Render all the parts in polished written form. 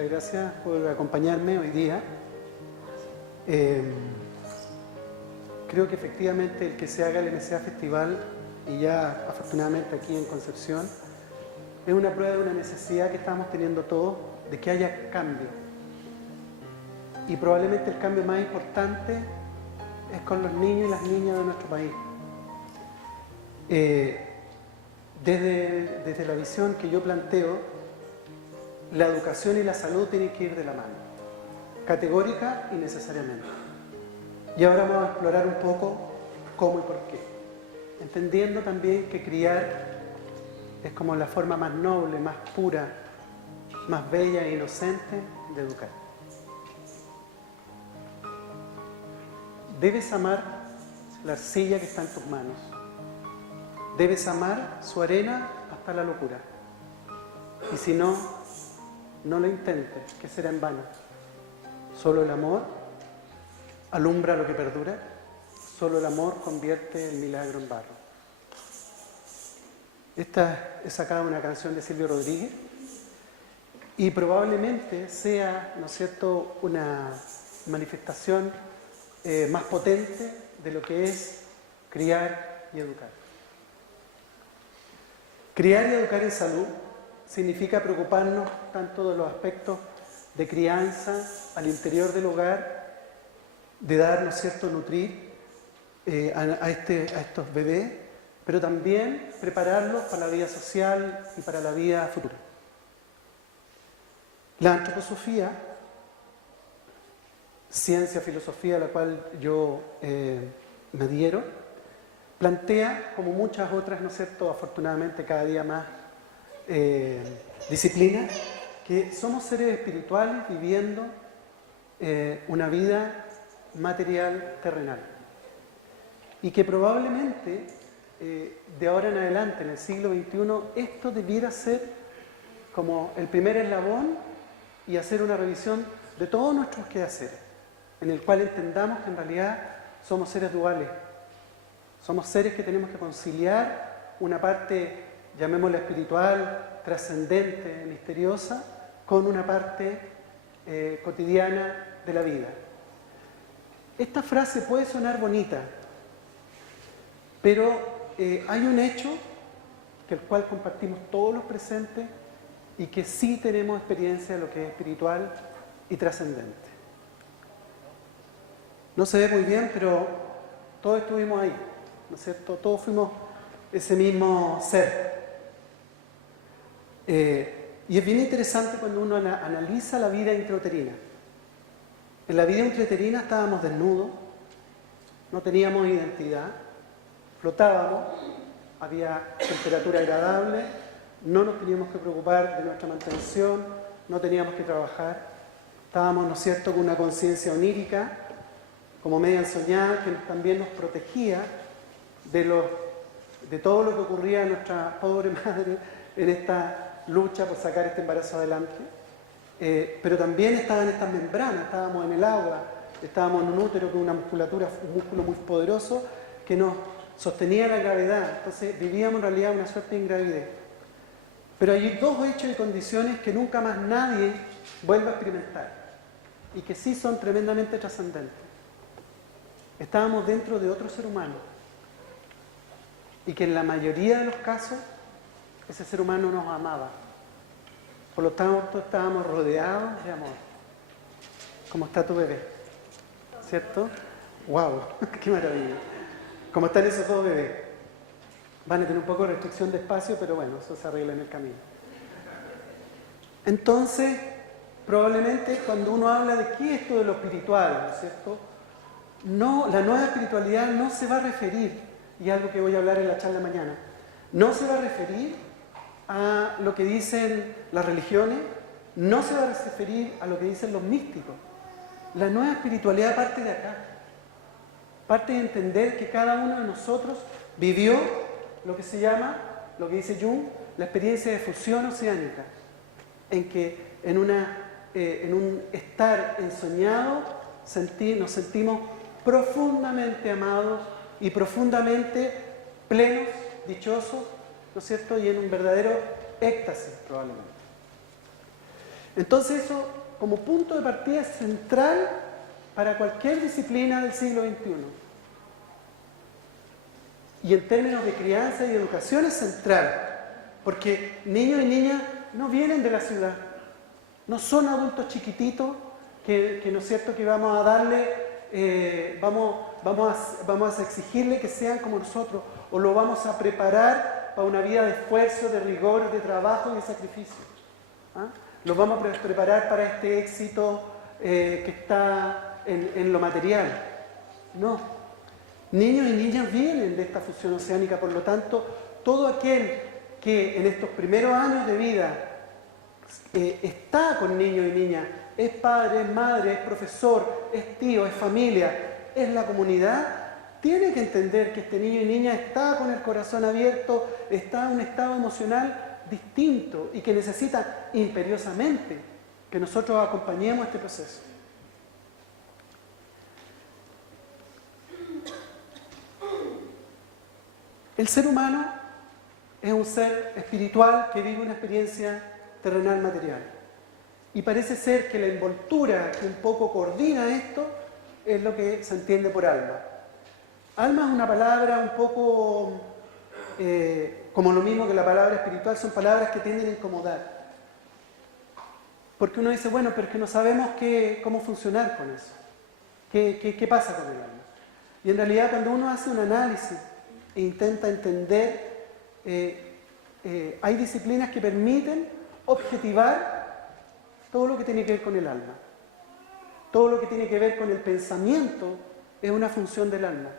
muchas gracias por acompañarme hoy día. Creo que efectivamente el que se haga el MCA Festival, y ya afortunadamente aquí en Concepción, es una prueba de una necesidad que estamos teniendo todos, de que haya cambio. Y probablemente el cambio más importante es con los niños y las niñas de nuestro país. Desde la visión que yo planteo, la educación y la salud tienen que ir de la mano, categórica y necesariamente. Y ahora vamos a explorar un poco cómo y por qué, entendiendo también que criar es como la forma más noble, más pura, más bella e inocente de educar. Debes amar la arcilla que está en tus manos. Debes amar su arena hasta la locura. Y si no, no lo intentes, que será en vano. Solo el amor alumbra lo que perdura. Solo el amor convierte el milagro en barro. Esta es sacada de una canción de Silvio Rodríguez y probablemente sea, ¿no es cierto?, una manifestación más potente de lo que es criar y educar. Criar y educar en salud significa preocuparnos tanto de los aspectos de crianza al interior del hogar, de dar, ¿no es cierto?, nutrir a estos bebés, pero también prepararlos para la vida social y para la vida futura. La antroposofía, ciencia, filosofía a la cual yo me adhiero, plantea, como muchas otras, ¿no es cierto?, afortunadamente cada día más disciplinas, que somos seres espirituales viviendo una vida material terrenal. Y que probablemente de ahora en adelante, en el siglo XXI, esto debiera ser como el primer eslabón y hacer una revisión de todos nuestros quehaceres, en el cual entendamos que en realidad somos seres duales. Somos seres que tenemos que conciliar una parte, llamémosla espiritual, trascendente, misteriosa, con una parte cotidiana de la vida. Esta frase puede sonar bonita, pero hay un hecho que el cual compartimos todos los presentes y que sí tenemos experiencia de lo que es espiritual y trascendente. No se ve muy bien, pero todos estuvimos ahí, ¿no es cierto? Todos fuimos ese mismo ser. Y es bien interesante cuando uno analiza la vida intrauterina. En la vida intrauterina estábamos desnudos, no teníamos identidad, flotábamos, había temperatura agradable, no nos teníamos que preocupar de nuestra mantención, no teníamos que trabajar, estábamos, ¿no es cierto?, con una conciencia onírica, como media ensoñada, que también nos protegía de todo lo que ocurría a nuestra pobre madre en esta lucha por sacar este embarazo adelante. Pero también estaban estas membranas, estábamos en el agua, estábamos en un útero con una musculatura, un músculo muy poderoso que nos sostenía la gravedad. Entonces vivíamos en realidad una suerte de ingravidez. Pero hay dos hechos y condiciones que nunca más nadie vuelve a experimentar y que sí son tremendamente trascendentes. Estábamos dentro de otro ser humano y que en la mayoría de los casos ese ser humano nos amaba. Por lo tanto, estábamos rodeados de amor. ¿Cómo está tu bebé? ¿Cierto? ¡Wow! ¡Qué maravilla! ¿Cómo están esos dos bebés? Van a tener un poco de restricción de espacio, pero bueno, eso se arregla en el camino. Entonces, probablemente cuando uno habla de qué es esto de lo espiritual, ¿no es cierto?, no, la nueva espiritualidad no se va a referir, y es algo que voy a hablar en la charla mañana, no se va a referir a lo que dicen las religiones, no se va a referir a lo que dicen los místicos. La nueva espiritualidad parte de acá, parte de entender que cada uno de nosotros vivió lo que se llama, lo que dice Jung, la experiencia de fusión oceánica, en que en un estar ensoñado nos sentimos profundamente amados y profundamente plenos, dichosos, ¿no es cierto?, y en un verdadero éxtasis probablemente. Entonces eso, como punto de partida, es central para cualquier disciplina del siglo XXI. Y en términos de crianza y educación es central, porque niños y niñas no vienen de la ciudad, no son adultos chiquititos que ¿no es cierto?, que vamos a darle, vamos a exigirle que sean como nosotros, o lo vamos a preparar para una vida de esfuerzo, de rigor, de trabajo y de sacrificio. ¿Ah? Los vamos a preparar para este éxito que está en lo material. No. Niños y niñas vienen de esta fusión oceánica, por lo tanto, todo aquel que en estos primeros años de vida está con niños y niñas, es padre, es madre, es profesor, es tío, es familia, es la comunidad, tiene que entender que este niño y niña está con el corazón abierto, está en un estado emocional distinto y que necesita imperiosamente que nosotros acompañemos este proceso. El ser humano es un ser espiritual que vive una experiencia terrenal material. Y parece ser que la envoltura que un poco coordina esto es lo que se entiende por alma. Alma es una palabra un poco como lo mismo que la palabra espiritual, son palabras que tienden a incomodar. Porque uno dice, bueno, pero es que no sabemos cómo funcionar con eso. ¿Qué pasa con el alma? Y en realidad cuando uno hace un análisis e intenta entender, hay disciplinas que permiten objetivar todo lo que tiene que ver con el alma. Todo lo que tiene que ver con el pensamiento es una función del alma.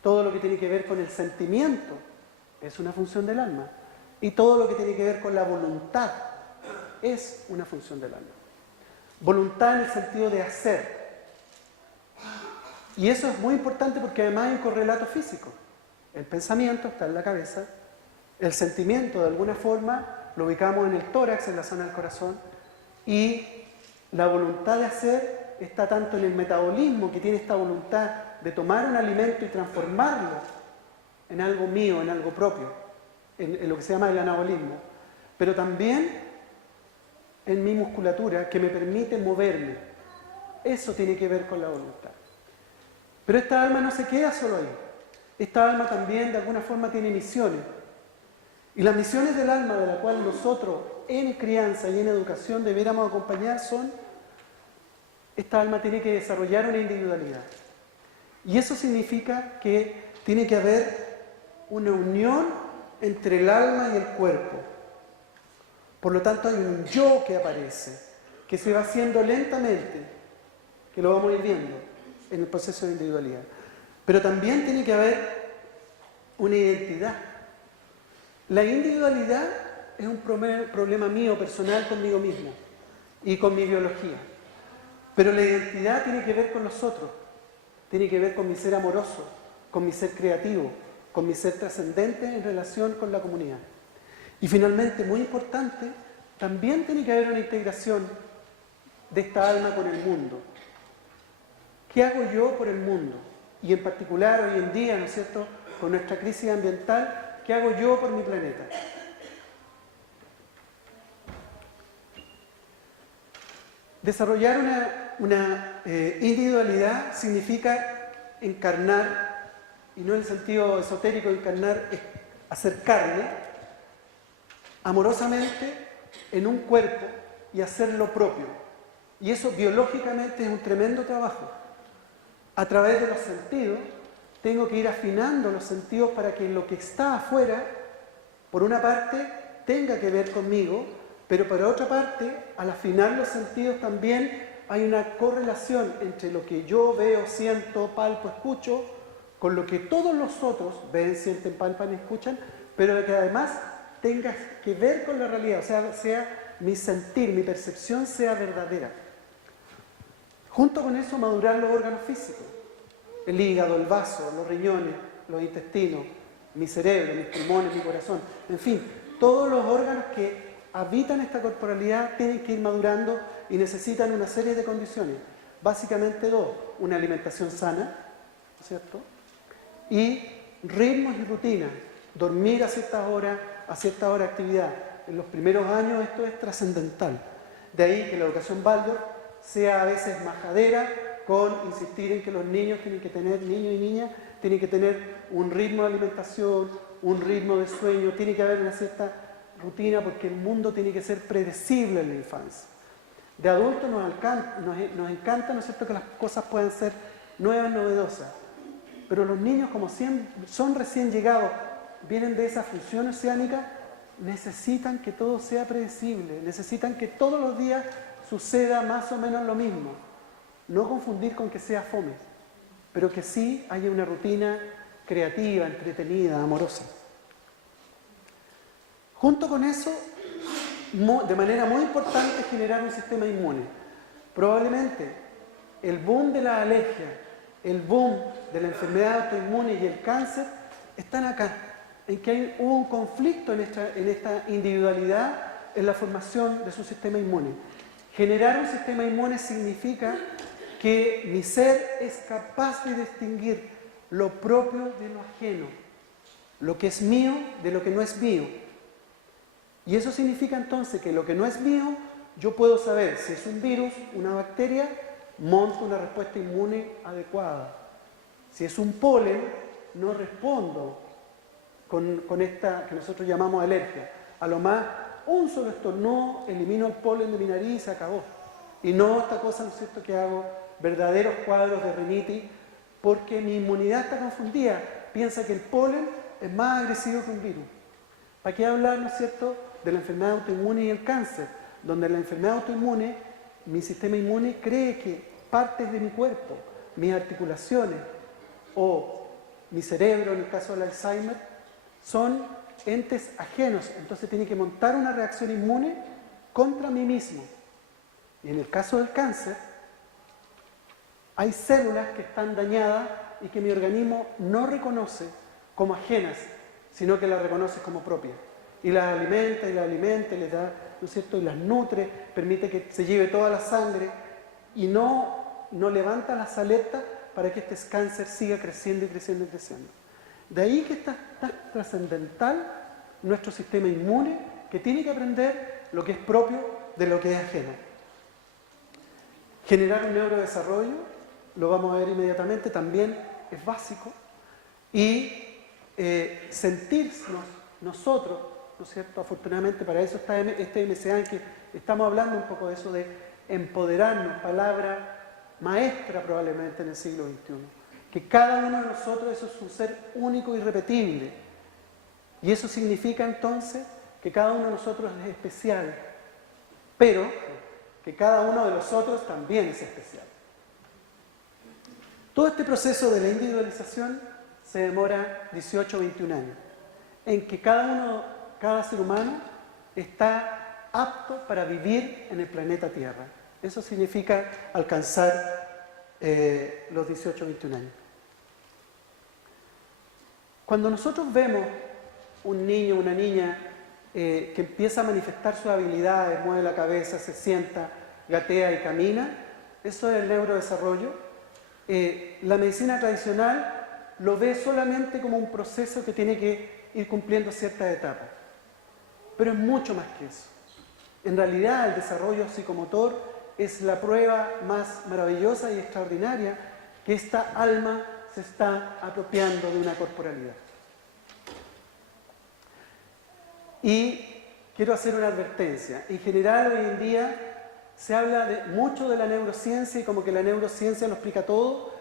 Todo lo que tiene que ver con el sentimiento es una función del alma. Y todo lo que tiene que ver con la voluntad es una función del alma. Voluntad en el sentido de hacer. Y eso es muy importante porque además hay un correlato físico. El pensamiento está en la cabeza, el sentimiento de alguna forma lo ubicamos en el tórax, en la zona del corazón, y la voluntad de hacer está tanto en el metabolismo, que tiene esta voluntad de tomar un alimento y transformarlo en algo mío, en algo propio, en lo que se llama el anabolismo, pero también en mi musculatura que me permite moverme. Eso tiene que ver con la voluntad. Pero esta alma no se queda solo ahí. Esta alma también de alguna forma tiene misiones. Y las misiones del alma de la cual nosotros en crianza y en educación debiéramos acompañar son: esta alma tiene que desarrollar una individualidad. Y eso significa que tiene que haber una unión entre el alma y el cuerpo. Por lo tanto hay un yo que aparece, que se va haciendo lentamente, que lo vamos a ir viendo en el proceso de individualidad. Pero también tiene que haber una identidad. La individualidad es un problema mío, personal, conmigo mismo y con mi biología. Pero la identidad tiene que ver con los otros, tiene que ver con mi ser amoroso, con mi ser creativo, con mi ser trascendente en relación con la comunidad. Y finalmente, muy importante, también tiene que haber una integración de esta alma con el mundo. ¿Qué hago yo por el mundo? Y en particular hoy en día, ¿no es cierto?, con nuestra crisis ambiental, ¿qué hago yo por mi planeta? Desarrollar una individualidad significa encarnar, y no en el sentido esotérico de encarnar, es hacer carne, amorosamente, en un cuerpo y hacer lo propio. Y eso biológicamente es un tremendo trabajo. A través de los sentidos, tengo que ir afinando los sentidos para que lo que está afuera, por una parte, tenga que ver conmigo, pero por otra parte, al afinar los sentidos también hay una correlación entre lo que yo veo, siento, palpo, escucho, con lo que todos los otros ven, sienten, palpan y escuchan, pero que además tenga que ver con la realidad, o sea mi sentir, mi percepción sea verdadera. Junto con eso, madurar los órganos físicos. El hígado, el vaso, los riñones, los intestinos, mi cerebro, mis pulmones, mi corazón. En fin, todos los órganos que habitan esta corporalidad tienen que ir madurando y necesitan una serie de condiciones. Básicamente dos: una alimentación sana, ¿no es cierto?, y ritmos y rutinas. Dormir a cierta hora de actividad. En los primeros años esto es trascendental. De ahí que la educación Waldorf sea a veces majadera con insistir en que los niños tienen que tener, niños y niñas, tienen que tener un ritmo de alimentación, un ritmo de sueño, tiene que haber una cierta rutina porque el mundo tiene que ser predecible en la infancia. De adultos nos encanta, ¿no es cierto?, que las cosas puedan ser nuevas, novedosas. Pero los niños, como son recién llegados, vienen de esa función oceánica, necesitan que todo sea predecible, necesitan que todos los días suceda más o menos lo mismo. No confundir con que sea fome, pero que sí haya una rutina creativa, entretenida, amorosa. Junto con eso, de manera muy importante, generar un sistema inmune. Probablemente el boom de la alergia, el boom de la enfermedad autoinmune y el cáncer están acá, en que hubo un conflicto en esta individualidad en la formación de su sistema inmune. Generar un sistema inmune significa que mi ser es capaz de distinguir lo propio de lo ajeno, lo que es mío de lo que no es mío. Y eso significa entonces que lo que no es mío, yo puedo saber si es un virus, una bacteria, monto una respuesta inmune adecuada. Si es un polen, no respondo con esta que nosotros llamamos alergia. A lo más, un solo estornudo, elimino el polen de mi nariz y se acabó. Y no esta cosa, ¿no es cierto?, que hago verdaderos cuadros de rinitis porque mi inmunidad está confundida. Piensa que el polen es más agresivo que un virus. ¿Para qué hablar, no es cierto?, de la enfermedad autoinmune y el cáncer? Donde en la enfermedad autoinmune, mi sistema inmune cree que partes de mi cuerpo, mis articulaciones o mi cerebro, en el caso del Alzheimer, son entes ajenos. Entonces tiene que montar una reacción inmune contra mí mismo. Y en el caso del cáncer, hay células que están dañadas y que mi organismo no reconoce como ajenas, sino que las reconoce como propias. Y las alimenta, y les da, ¿no es cierto?, y las nutre, permite que se lleve toda la sangre y no levanta las aletas para que este cáncer siga creciendo y creciendo y creciendo. De ahí que está trascendental nuestro sistema inmune, que tiene que aprender lo que es propio de lo que es ajeno. Generar un neurodesarrollo, lo vamos a ver inmediatamente, también es básico. Y sentirnos nosotros, ¿no es cierto?, afortunadamente para eso está este MCA, en que estamos hablando un poco de eso, de empoderarnos, palabra maestra probablemente en el siglo XXI. Que cada uno de nosotros eso es un ser único y irrepetible. Y eso significa entonces que cada uno de nosotros es especial, pero que cada uno de los otros también es especial. Todo este proceso de la individualización se demora 18 o 21 años, en que cada ser humano está apto para vivir en el planeta Tierra. Eso significa alcanzar los 18 o 21 años. Cuando nosotros vemos un niño o una niña que empieza a manifestar sus habilidades, mueve la cabeza, se sienta, gatea y camina, eso es el neurodesarrollo. La medicina tradicional lo ve solamente como un proceso que tiene que ir cumpliendo ciertas etapas. Pero es mucho más que eso. En realidad, el desarrollo psicomotor es la prueba más maravillosa y extraordinaria que esta alma se está apropiando de una corporalidad. Y quiero hacer una advertencia. En general, hoy en día se habla mucho de la neurociencia y como que la neurociencia lo explica todo,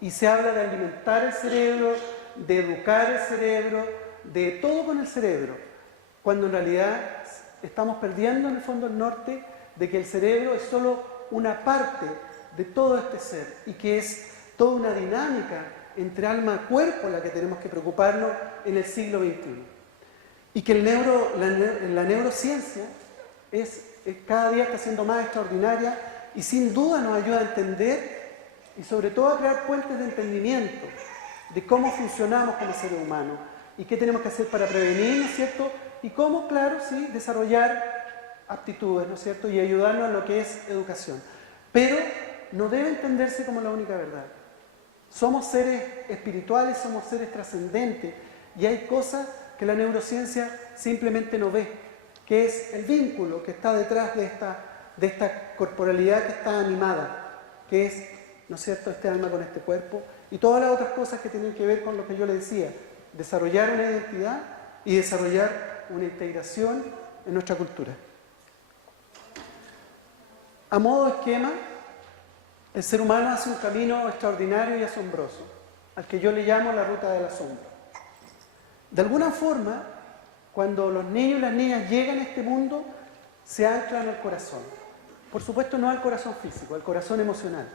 y se habla de alimentar el cerebro, de educar el cerebro, de todo con el cerebro, cuando en realidad estamos perdiendo en el fondo el norte de que el cerebro es solo una parte de todo este ser y que es toda una dinámica entre alma y cuerpo la que tenemos que preocuparnos en el siglo XXI. Y que la neurociencia cada día está siendo más extraordinaria y sin duda nos ayuda a entender y sobre todo a crear puentes de entendimiento de cómo funcionamos como seres humanos y qué tenemos que hacer para prevenir, ¿no es cierto? Y cómo, claro, sí, desarrollar aptitudes, ¿no es cierto? Y ayudarnos en lo que es educación. Pero no debe entenderse como la única verdad. Somos seres espirituales, somos seres trascendentes y hay cosas que la neurociencia simplemente no ve, que es el vínculo que está detrás de esta de esta corporalidad que está animada, que es, ¿no es cierto?, este alma con este cuerpo, y todas las otras cosas que tienen que ver con lo que yo le decía, desarrollar una identidad y desarrollar una integración en nuestra cultura. A modo de esquema, el ser humano hace un camino extraordinario y asombroso, al que yo le llamo la ruta del asombro. De alguna forma, cuando los niños y las niñas llegan a este mundo, se anclan al corazón. Por supuesto, no al corazón físico, al corazón emocional.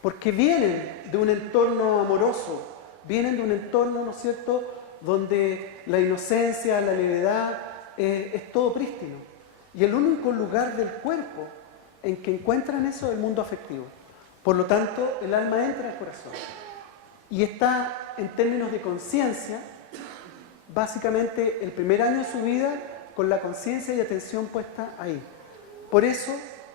Porque vienen de un entorno amoroso, vienen de un entorno, ¿no es cierto?, donde la inocencia, la levedad, es todo prístino. Y el único lugar del cuerpo en que encuentran eso es el mundo afectivo. Por lo tanto, el alma entra al corazón. Y está, en términos de conciencia, básicamente el primer año de su vida con la conciencia y atención puesta ahí. Por eso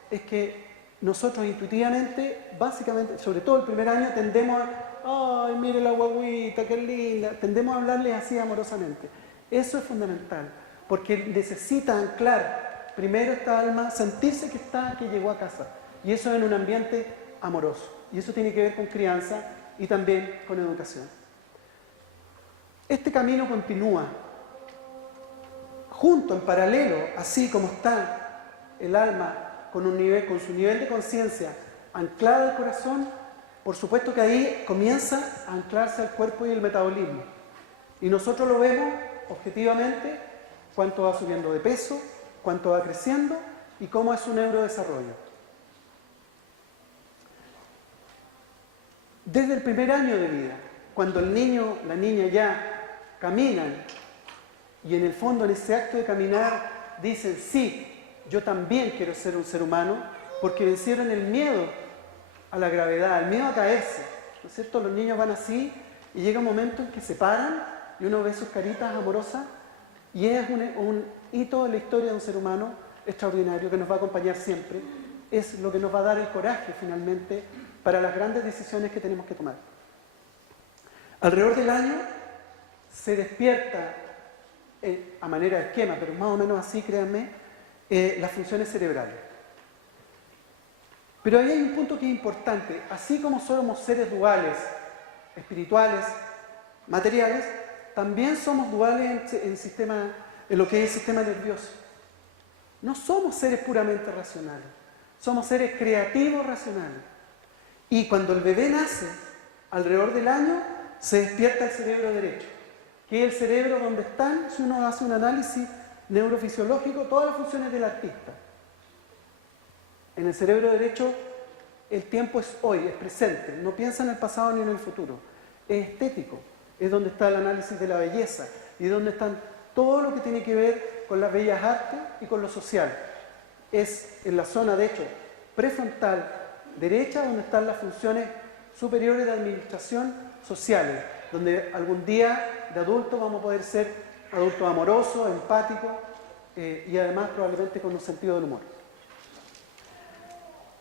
es que nosotros intuitivamente, básicamente, sobre todo el primer año, tendemos a, ¡ay, mire la guaguita, qué linda! Tendemos a hablarles así amorosamente. Eso es fundamental, porque necesita anclar primero esta alma, sentirse que llegó a casa. Y eso en un ambiente amoroso. Y eso tiene que ver con crianza y también con educación. Este camino continúa junto, en paralelo, así como está el alma con su nivel de conciencia anclada al corazón. Por supuesto que ahí comienza a anclarse al cuerpo y el metabolismo. Y nosotros lo vemos objetivamente, cuánto va subiendo de peso, cuánto va creciendo y cómo es su neurodesarrollo. Desde el primer año de vida, cuando el niño, la niña ya caminan y en el fondo en ese acto de caminar dicen, sí, yo también quiero ser un ser humano, porque vencieron el miedo a la gravedad, el miedo a caerse, ¿no es cierto? Los niños van así y llega un momento en que se paran y uno ve sus caritas amorosas y es un hito en la historia de un ser humano extraordinario que nos va a acompañar siempre. Es lo que nos va a dar el coraje finalmente para las grandes decisiones que tenemos que tomar. Alrededor del año se despierta, a manera de esquema, pero más o menos así, créanme, las funciones cerebrales. Pero ahí hay un punto que es importante. Así como somos seres duales, espirituales, materiales, también somos duales en lo que es el sistema nervioso. No somos seres puramente racionales, somos seres creativos racionales. Y cuando el bebé nace, alrededor del año, se despierta el cerebro derecho, que es el cerebro donde están, si uno hace un análisis neurofisiológico, todas las funciones del artista. En el cerebro derecho, el tiempo es hoy, es presente, no piensa en el pasado ni en el futuro. Es estético, es donde está el análisis de la belleza y donde están todo lo que tiene que ver con las bellas artes y con lo social. Es en la zona, de hecho, prefrontal derecha, donde están las funciones superiores de administración sociales, donde algún día de adultos vamos a poder ser adultos amorosos, empáticos y además probablemente con un sentido del humor.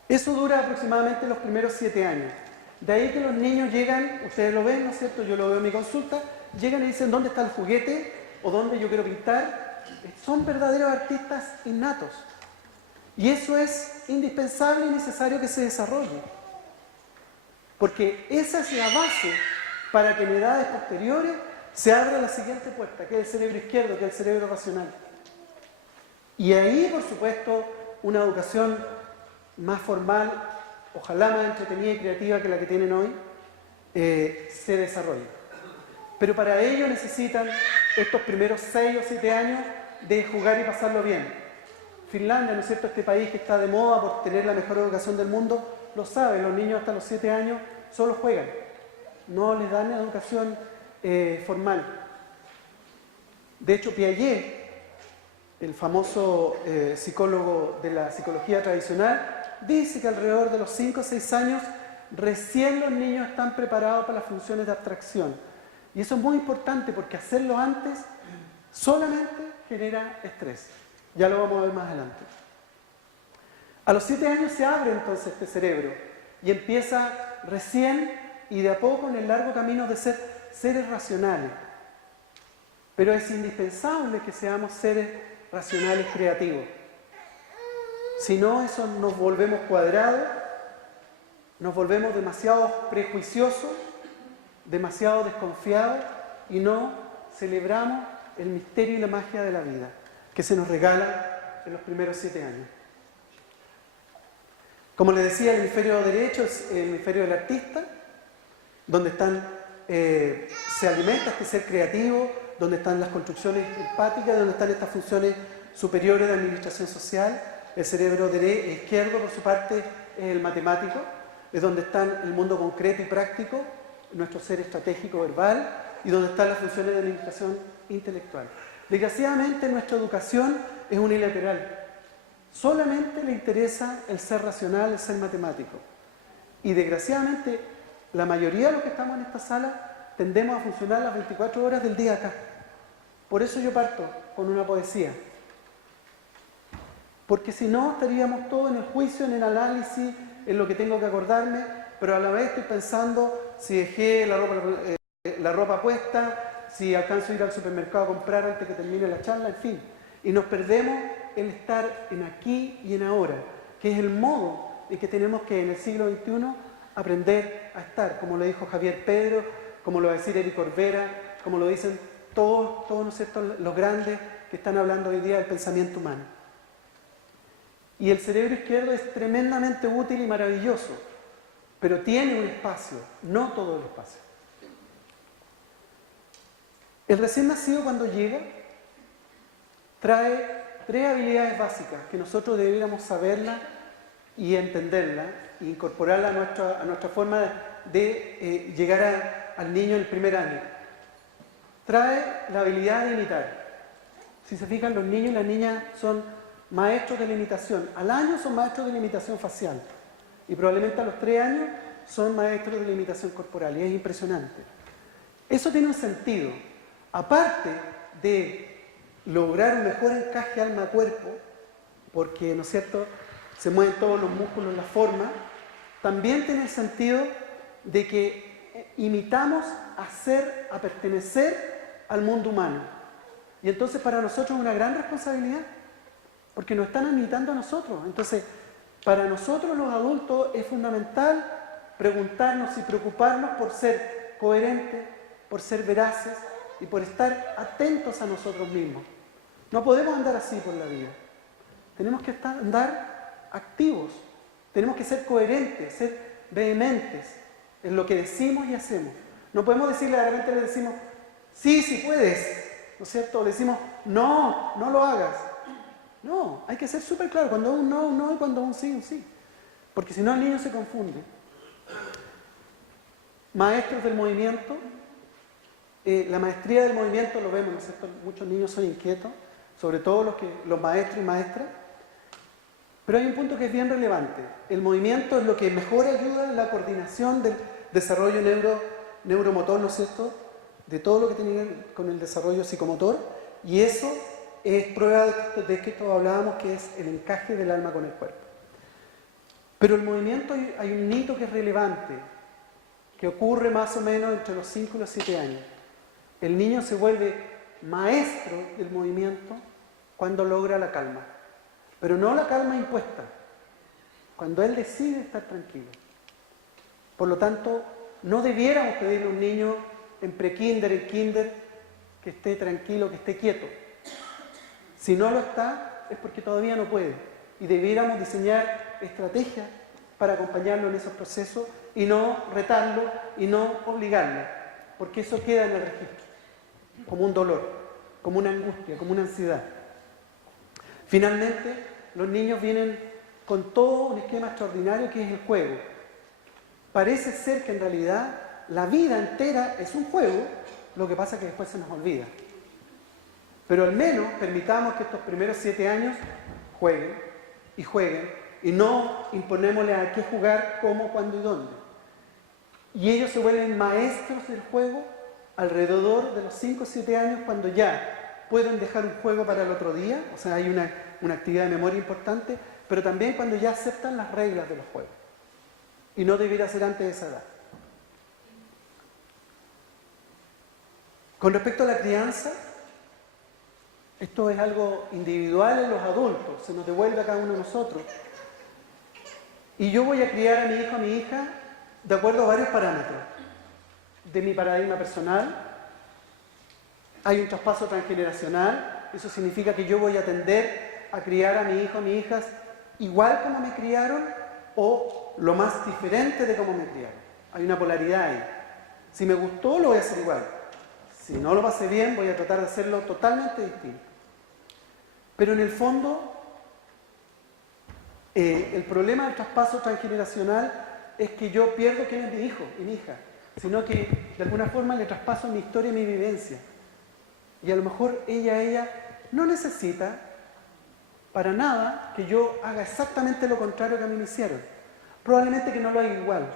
Eso dura aproximadamente los primeros 7 años. De ahí que los niños llegan, ustedes lo ven, ¿no es cierto? Yo lo veo en mi consulta, llegan y dicen, ¿dónde está el juguete? ¿O dónde yo quiero pintar? Son verdaderos artistas innatos. Y eso es indispensable y necesario que se desarrolle. Porque esa es la base para que en edades posteriores se abra la siguiente puerta, que es el cerebro izquierdo, que es el cerebro racional. Y ahí, por supuesto, una educación más formal, ojalá más entretenida y creativa que la que tienen hoy, se desarrolla. Pero para ello necesitan estos primeros 6 o 7 años de jugar y pasarlo bien. Finlandia, ¿no es cierto?, este país que está de moda por tener la mejor educación del mundo, lo sabe, los niños hasta los 7 años solo juegan, no les dan educación formal. De hecho, Piaget, el famoso psicólogo de la psicología tradicional, dice que alrededor de los 5 o 6 años recién los niños están preparados para las funciones de abstracción. Y eso es muy importante porque hacerlo antes solamente genera estrés. Ya lo vamos a ver más adelante. A los 7 años se abre entonces este cerebro y empieza recién y de a poco en el largo camino de ser seres racionales. Pero es indispensable que seamos seres racionales creativos. Si no, eso nos volvemos cuadrados, nos volvemos demasiado prejuiciosos, demasiado desconfiados y no celebramos el misterio y la magia de la vida que se nos regala en los primeros 7 años. Como les decía, el hemisferio derecho es el hemisferio del artista, donde se alimenta este ser creativo, donde están las construcciones empáticas, donde están estas funciones superiores de administración social. El cerebro izquierdo, por su parte, es el matemático, es donde están el mundo concreto y práctico, nuestro ser estratégico verbal, y donde están las funciones de administración intelectual. Desgraciadamente, nuestra educación es unilateral. Solamente le interesa el ser racional, el ser matemático. Y desgraciadamente, la mayoría de los que estamos en esta sala tendemos a funcionar las 24 horas del día acá. Por eso yo parto con una poesía. Porque si no, estaríamos todos en el juicio, en el análisis, en lo que tengo que acordarme, pero a la vez estoy pensando si dejé la ropa puesta, si alcanzo a ir al supermercado a comprar antes que termine la charla, en fin. Y nos perdemos el estar en aquí y en ahora, que es el modo en que tenemos que en el siglo XXI aprender a estar, como lo dijo Javier Pedro, como lo va a decir Eric Orbera, como lo dicen todos ¿no es cierto?, los grandes que están hablando hoy día del pensamiento humano. Y el cerebro izquierdo es tremendamente útil y maravilloso, pero tiene un espacio, no todo el espacio. El recién nacido, cuando llega, trae 3 habilidades básicas que nosotros deberíamos saberlas y entenderlas e incorporarlas a nuestra forma de llegar al niño en el primer año. Trae la habilidad de imitar. Si se fijan, los niños y las niñas son maestros de la imitación. Al año son maestros de la imitación facial y probablemente a los 3 años son maestros de la imitación corporal, y es impresionante. Eso tiene un sentido. Aparte de lograr un mejor encaje alma-cuerpo, porque, ¿no es cierto?, se mueven todos los músculos, la forma, también tiene el sentido de que imitamos a pertenecer al mundo humano. Y entonces para nosotros es una gran responsabilidad, porque nos están imitando a nosotros. Entonces, para nosotros los adultos es fundamental preguntarnos y preocuparnos por ser coherentes, por ser veraces y por estar atentos a nosotros mismos. No podemos andar así por la vida. Tenemos que andar activos, tenemos que ser coherentes, ser vehementes en lo que decimos y hacemos. No podemos decirle, de repente le decimos, sí, sí puedes, ¿no es cierto? O le decimos, no, no lo hagas. No, hay que ser súper claro, cuando un no, y cuando un sí. Porque si no el niño se confunde. Maestros del movimiento, la maestría del movimiento lo vemos, ¿no es cierto? Muchos niños son inquietos, sobre todo los maestros y maestras. Pero hay un punto que es bien relevante. El movimiento es lo que mejor ayuda en la coordinación del desarrollo neuromotor, ¿no es cierto?, de todo lo que tiene que ver con el desarrollo psicomotor, y eso es prueba de que esto hablábamos, que es el encaje del alma con el cuerpo. Pero el movimiento, hay un hito que es relevante, que ocurre más o menos entre los 5 y los 7 años. El niño se vuelve maestro del movimiento cuando logra la calma, pero no la calma impuesta, cuando él decide estar tranquilo. Por lo tanto, no debiéramos pedirle a un niño en prekinder, en kinder, que esté tranquilo, que esté quieto. Si no lo está, es porque todavía no puede. Y debiéramos diseñar estrategias para acompañarlo en esos procesos y no retarlo y no obligarlo, porque eso queda en el registro, como un dolor, como una angustia, como una ansiedad. Finalmente, los niños vienen con todo un esquema extraordinario que es el juego. Parece ser que en realidad la vida entera es un juego, lo que pasa es que después se nos olvida. Pero al menos permitamos que estos primeros 7 años jueguen, y no imponémosle a qué jugar, cómo, cuándo y dónde. Y ellos se vuelven maestros del juego alrededor de los 5 o 7 años, cuando ya pueden dejar un juego para el otro día, o sea, hay una actividad de memoria importante, pero también cuando ya aceptan las reglas de los juegos. Y no debiera ser antes de esa edad. Con respecto a la crianza, Esto es algo individual en los adultos, se nos devuelve a cada uno de nosotros. Y yo voy a criar a mi hijo, a mi hija, de acuerdo a varios parámetros. De mi paradigma personal, hay un traspaso transgeneracional, eso significa que yo voy a tender a criar a mi hijo, a mis hijas, igual como me criaron o lo más diferente de cómo me criaron. Hay una polaridad ahí. Si me gustó, lo voy a hacer igual. Si no lo pasé bien, voy a tratar de hacerlo totalmente distinto. Pero en el fondo, el problema del traspaso transgeneracional es que yo pierdo quién es mi hijo y mi hija, sino que de alguna forma le traspaso mi historia y mi vivencia. Y a lo mejor ella no necesita para nada que yo haga exactamente lo contrario que a mí me hicieron. Probablemente que no lo haga igual,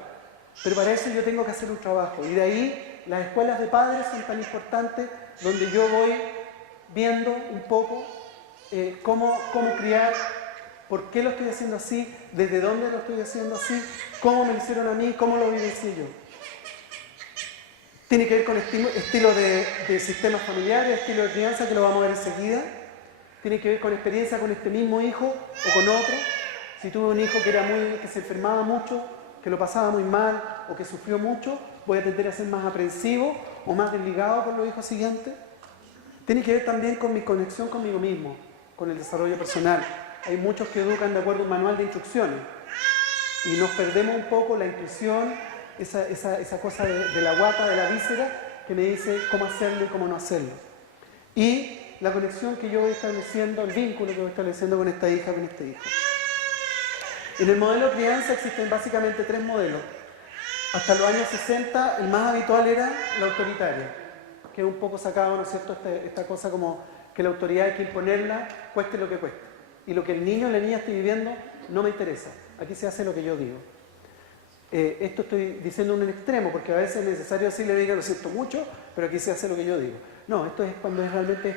pero para eso yo tengo que hacer un trabajo. Y de ahí las escuelas de padres son tan importantes, donde yo voy viendo un poco cómo criar, por qué lo estoy haciendo así, desde dónde lo estoy haciendo así, cómo me lo hicieron a mí, cómo lo vivencié yo. Tiene que ver con estilo de sistemas familiares, estilo de crianza, que lo vamos a ver enseguida. Tiene que ver con experiencia con este mismo hijo o con otro. Si tuve un hijo que se enfermaba mucho, que lo pasaba muy mal o que sufrió mucho, voy a tender a ser más aprensivo o más desligado con los hijos siguientes. Tiene que ver también con mi conexión conmigo mismo, con el desarrollo personal. Hay muchos que educan de acuerdo a un manual de instrucciones y nos perdemos un poco la intuición, esa cosa de la guata, de la víscera, que me dice cómo hacerlo y cómo no hacerlo. Y la conexión que yo voy estableciendo, el vínculo que voy estableciendo con esta hija, con este hijo. En el modelo de crianza existen básicamente 3 modelos. Hasta los años 60 el más habitual era la autoritaria, que es un poco sacado, ¿no es cierto?, esta cosa como que la autoridad hay que imponerla, cueste lo que cueste. Y lo que el niño o la niña esté viviendo no me interesa. Aquí se hace lo que yo digo. Esto estoy diciendo en un extremo, porque a veces es necesario decirle, diga, lo siento mucho, pero aquí se hace lo que yo digo. No, esto es cuando es realmente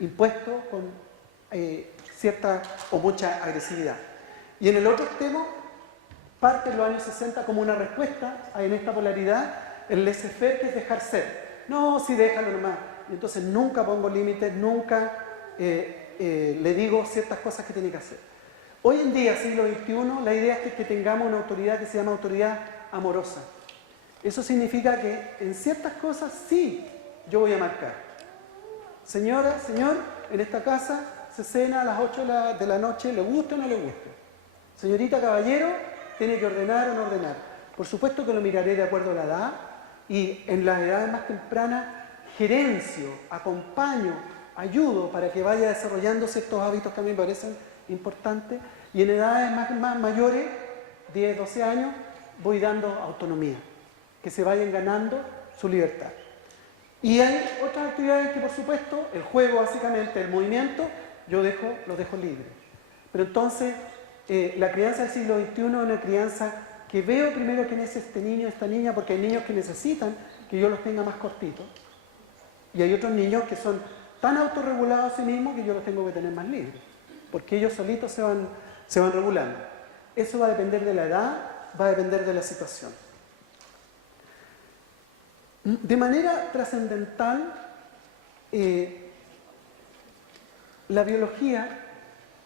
impuesto con cierta o mucha agresividad. Y en el otro extremo, parte en los años 60 como una respuesta en esta polaridad, el laissez-faire, que es dejar ser. No, sí, déjalo nomás. Y entonces nunca pongo límites, nunca le digo ciertas cosas que tiene que hacer. Hoy en día, siglo XXI, la idea es que tengamos una autoridad que se llama autoridad amorosa. Eso significa que en ciertas cosas sí yo voy a marcar. Señora, señor, en esta casa se cena a las 8 de la noche, ¿le gusta o no le gusta? Señorita, caballero, tiene que ordenar o no ordenar. Por supuesto que lo miraré de acuerdo a la edad y en las edades más tempranas gerencio, acompaño, ayudo para que vaya desarrollándose estos hábitos que a mí me parecen importantes, y en edades más mayores, 10, 12 años, voy dando autonomía, que se vayan ganando su libertad. Y hay otras actividades que, por supuesto, el juego básicamente, el movimiento, los dejo libres. Pero entonces, la crianza del siglo XXI es una crianza que veo primero quién es este niño, esta niña, porque hay niños que necesitan que yo los tenga más cortitos, y hay otros niños que son tan autorregulados a sí mismos que yo los tengo que tener más libres, porque ellos solitos se van regulando. Eso va a depender de la edad, va a depender de la situación. De manera trascendental, la biología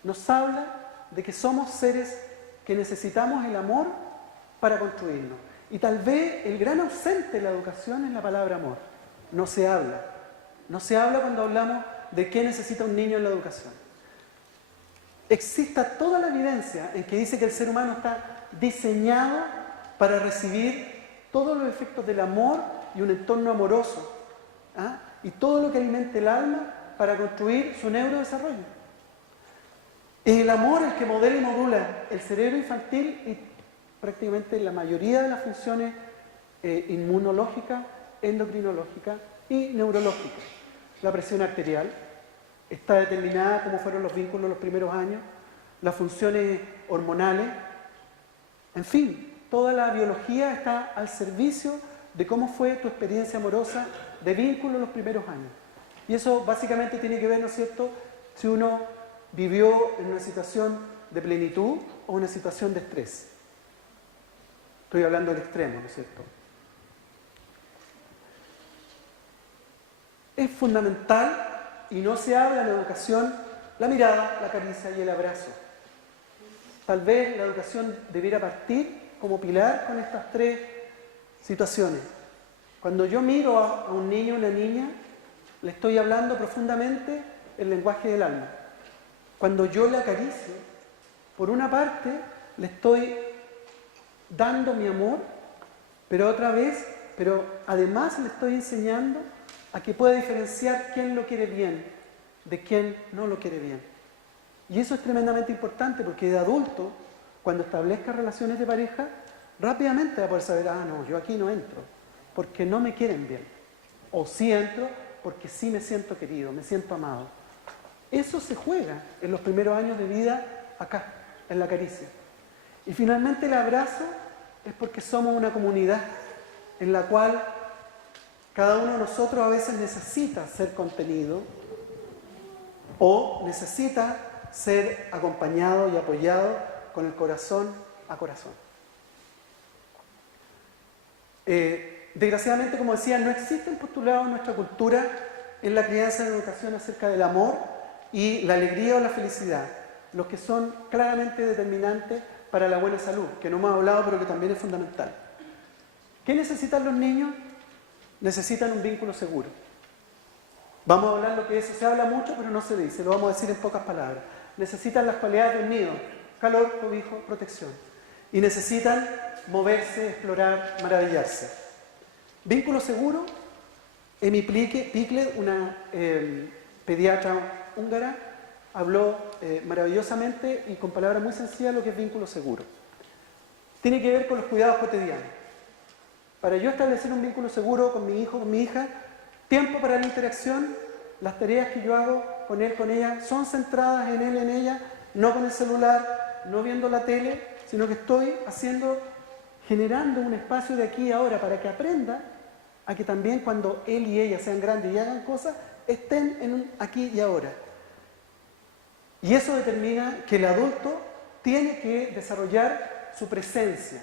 nos habla de que somos seres que necesitamos el amor para construirnos. Y tal vez el gran ausente de la educación es la palabra amor. No se habla. No se habla cuando hablamos de qué necesita un niño en la educación. Existe toda la evidencia en que dice que el ser humano está diseñado para recibir todos los efectos del amor y un entorno amoroso, y todo lo que alimente el alma para construir su neurodesarrollo. Es el amor el que modela y modula el cerebro infantil y prácticamente la mayoría de las funciones inmunológicas, endocrinológicas y neurológicas. La presión arterial está determinada como fueron los vínculos en los primeros años, las funciones hormonales, en fin, toda la biología está al servicio de cómo fue tu experiencia amorosa de vínculo en los primeros años. Y eso básicamente tiene que ver, ¿no es cierto?, si uno vivió en una situación de plenitud o una situación de estrés. Estoy hablando del extremo, ¿no es cierto? Es fundamental y no se habla en la educación la mirada, la caricia y el abrazo. Tal vez la educación debiera partir como pilar con estas tres situaciones. Cuando yo miro a un niño o una niña, le estoy hablando profundamente el lenguaje del alma. Cuando yo le acaricio, por una parte le estoy dando mi amor, pero además le estoy enseñando a que pueda diferenciar quién lo quiere bien de quién no lo quiere bien. Y eso es tremendamente importante porque de adulto, cuando establezca relaciones de pareja, rápidamente va a poder saber, no, yo aquí no entro, porque no me quieren bien. O sí entro porque sí me siento querido, me siento amado. Eso se juega en los primeros años de vida acá, en la caricia. Y finalmente el abrazo es porque somos una comunidad en la cual cada uno de nosotros a veces necesita ser contenido o necesita ser acompañado y apoyado con el corazón a corazón. Desgraciadamente, como decía, no existen postulados en nuestra cultura en la crianza y en la educación acerca del amor y la alegría o la felicidad, los que son claramente determinantes para la buena salud, que no hemos hablado pero que también es fundamental. ¿Qué necesitan los niños? Necesitan un vínculo seguro. Vamos a hablar lo que eso se habla mucho pero no se dice, lo vamos a decir en pocas palabras. Necesitan las cualidades del nido: calor, cobijo, protección. Y necesitan moverse, explorar, maravillarse. Vínculo seguro. Emi Pikle, una pediatra húngara, habló maravillosamente y con palabras muy sencillas lo que es vínculo seguro. Tiene que ver con los cuidados cotidianos. Para yo establecer un vínculo seguro con mi hijo, con mi hija, tiempo para la interacción, las tareas que yo hago con él, con ella, son centradas en él, en ella, no con el celular, no viendo la tele, sino que estoy generando un espacio de aquí y ahora para que aprenda a que también cuando él y ella sean grandes y hagan cosas, estén en un aquí y ahora. Y eso determina que el adulto tiene que desarrollar su presencia.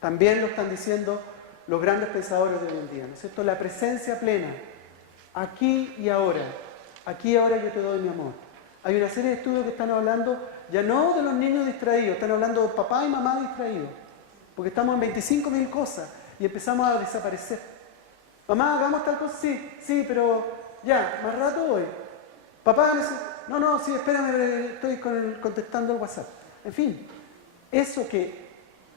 También lo están diciendo los grandes pensadores de hoy en día, ¿no es cierto? La presencia plena, aquí y ahora. Aquí y ahora yo te doy mi amor. Hay una serie de estudios que están hablando ya no de los niños distraídos, están hablando de papá y mamá distraídos. Porque estamos en 25.000 cosas y empezamos a desaparecer. Mamá, hagamos tal cosa, sí, pero ya, más rato voy. Papá, no, sí, espérame, estoy contestando el WhatsApp. En fin, eso que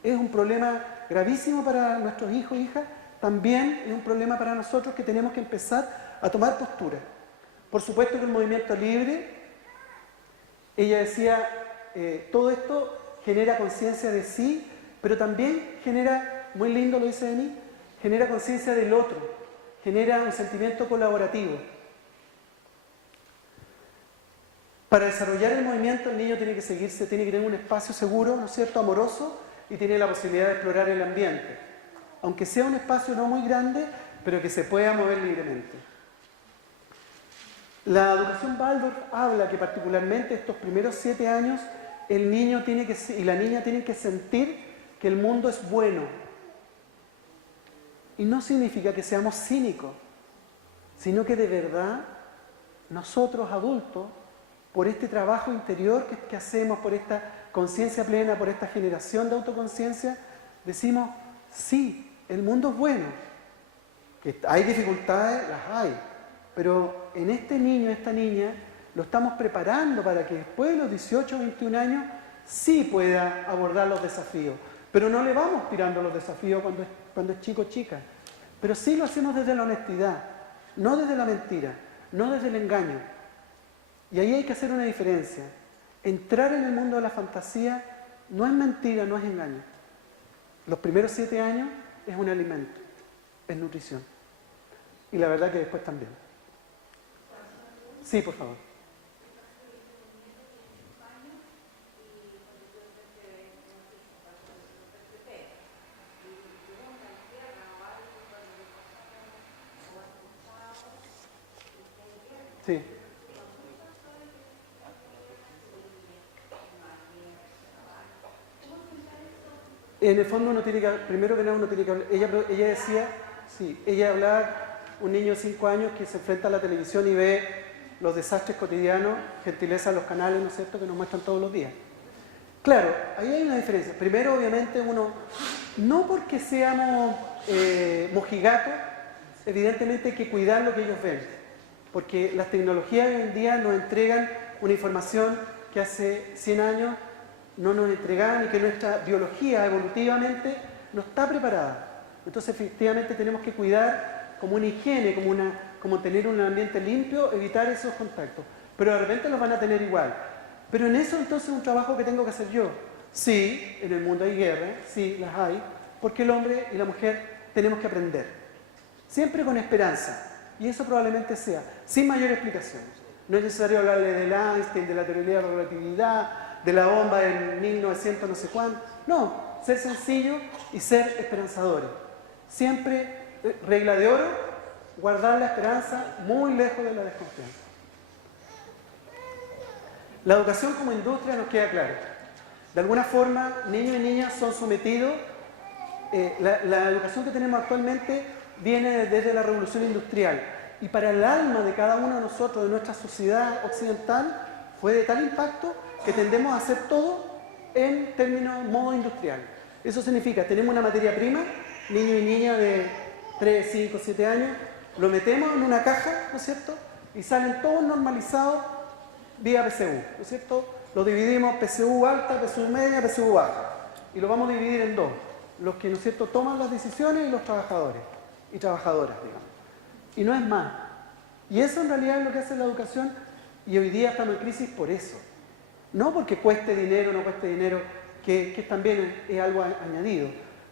es un problema gravísimo para nuestros hijos e hijas, también es un problema para nosotros que tenemos que empezar a tomar postura. Por supuesto que el movimiento libre, ella decía, todo esto genera conciencia de sí, pero también genera, muy lindo lo dice Denis, genera conciencia del otro, genera un sentimiento colaborativo. Para desarrollar el movimiento el niño tiene que seguirse, tiene que tener un espacio seguro, ¿no es cierto?, amoroso, y tiene la posibilidad de explorar el ambiente. Aunque sea un espacio no muy grande, pero que se pueda mover libremente. La educación Waldorf habla que particularmente estos primeros 7 años el niño y la niña tienen que sentir que el mundo es bueno. Y no significa que seamos cínicos, sino que de verdad nosotros adultos, por este trabajo interior que hacemos, por esta conciencia plena, por esta generación de autoconciencia, decimos, sí, el mundo es bueno. Que hay dificultades, las hay, pero en este niño, esta niña, lo estamos preparando para que después de los 18 o 21 años sí pueda abordar los desafíos. Pero no le vamos tirando los desafíos cuando es chico o chica. Pero sí lo hacemos desde la honestidad, no desde la mentira, no desde el engaño. Y ahí hay que hacer una diferencia. Entrar en el mundo de la fantasía no es mentira, no es engaño. Los primeros 7 años es un alimento, es nutrición. Y la verdad que después también. Sí, por favor. Sí. En el fondo uno tiene que, primero que nada uno tiene que hablar, ella decía, sí, ella hablaba, un niño de 5 años que se enfrenta a la televisión y ve los desastres cotidianos, gentileza de los canales, ¿no es cierto?, que nos muestran todos los días. Claro, ahí hay una diferencia. Primero, obviamente, uno, no porque seamos mojigatos, evidentemente hay que cuidar lo que ellos ven, porque las tecnologías hoy en día nos entregan una información que hace 100 años no nos entregaban y que nuestra biología evolutivamente no está preparada. Entonces, efectivamente, tenemos que cuidar como una higiene, como tener un ambiente limpio, evitar esos contactos. Pero de repente los van a tener igual. Pero en eso, entonces, es un trabajo que tengo que hacer yo. Sí, en el mundo hay guerra, sí, las hay, porque el hombre y la mujer tenemos que aprender. Siempre con esperanza. Y eso probablemente sea, sin mayor explicación. No es necesario hablarle del Einstein, de la teoría de la relatividad, de la bomba en 1900 no sé cuánto. No, ser sencillo y ser esperanzadores. Siempre, regla de oro, guardar la esperanza muy lejos de la desconfianza. La educación como industria nos queda claro. De alguna forma, niños y niñas son sometidos. La educación que tenemos actualmente viene desde la revolución industrial. Y para el alma de cada uno de nosotros, de nuestra sociedad occidental, fue de tal impacto que tendemos a hacer todo en términos modo industrial. Eso significa, tenemos una materia prima, niño y niña de 3, 5, 7 años, lo metemos en una caja, ¿no es cierto? Y salen todos normalizados vía PSU, ¿no es cierto? Lo dividimos PSU alta, PSU media, PSU baja. Y lo vamos a dividir en dos. Los que, ¿no es cierto?, toman las decisiones y los trabajadores y trabajadoras, digamos. Y no es más. Y eso en realidad es lo que hace la educación, y hoy día estamos en crisis por eso. No porque cueste dinero o no cueste dinero, que también es algo añadido.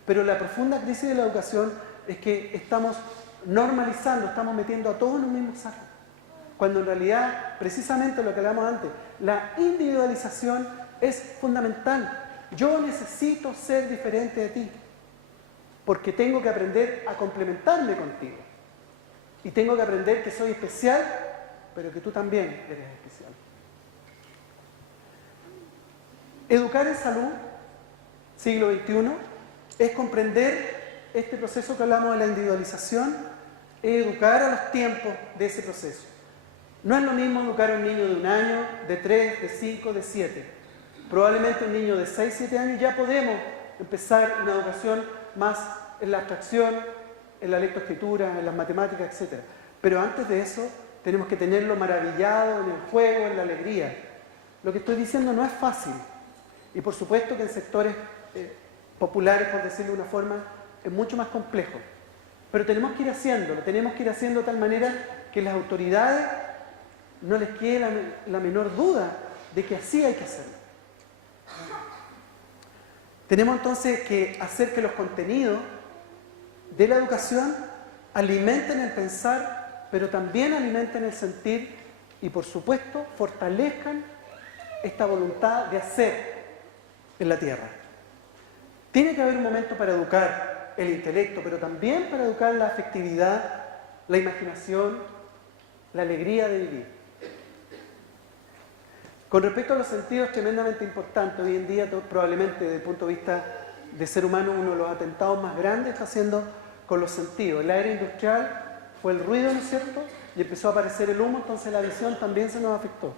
Pero la profunda crisis de la educación es que estamos normalizando, estamos metiendo a todos en un mismo saco. Cuando en realidad, precisamente lo que hablamos antes, la individualización es fundamental. Yo necesito ser diferente de ti, porque tengo que aprender a complementarme contigo. Y tengo que aprender que soy especial, pero que tú también eres especial. Educar en salud, siglo XXI, es comprender este proceso que hablamos de la individualización, es educar a los tiempos de ese proceso. No es lo mismo educar a un niño de 1 año, de 3, de 5, de 7. Probablemente un niño de 6, 7 años ya podemos empezar una educación más en la abstracción, en la lectoescritura, en las matemáticas, etc. Pero antes de eso tenemos que tenerlo maravillado en el juego, en la alegría. Lo que estoy diciendo no es fácil. Y por supuesto que en sectores populares, por decirlo de una forma, es mucho más complejo. Pero tenemos que ir haciéndolo, tenemos que ir haciendo de tal manera que las autoridades no les quede la menor duda de que así hay que hacerlo. Tenemos entonces que hacer que los contenidos de la educación alimenten el pensar, pero también alimenten el sentir y, por supuesto, fortalezcan esta voluntad de hacer en la tierra. Tiene que haber un momento para educar el intelecto, pero también para educar la afectividad, la imaginación, la alegría de vivir. Con respecto a los sentidos, tremendamente importante. Hoy en día, probablemente desde el punto de vista de ser humano, uno de los atentados más grandes está haciendo con los sentidos. La era industrial fue el ruido, ¿no es cierto? Y empezó a aparecer el humo, entonces la visión también se nos afectó.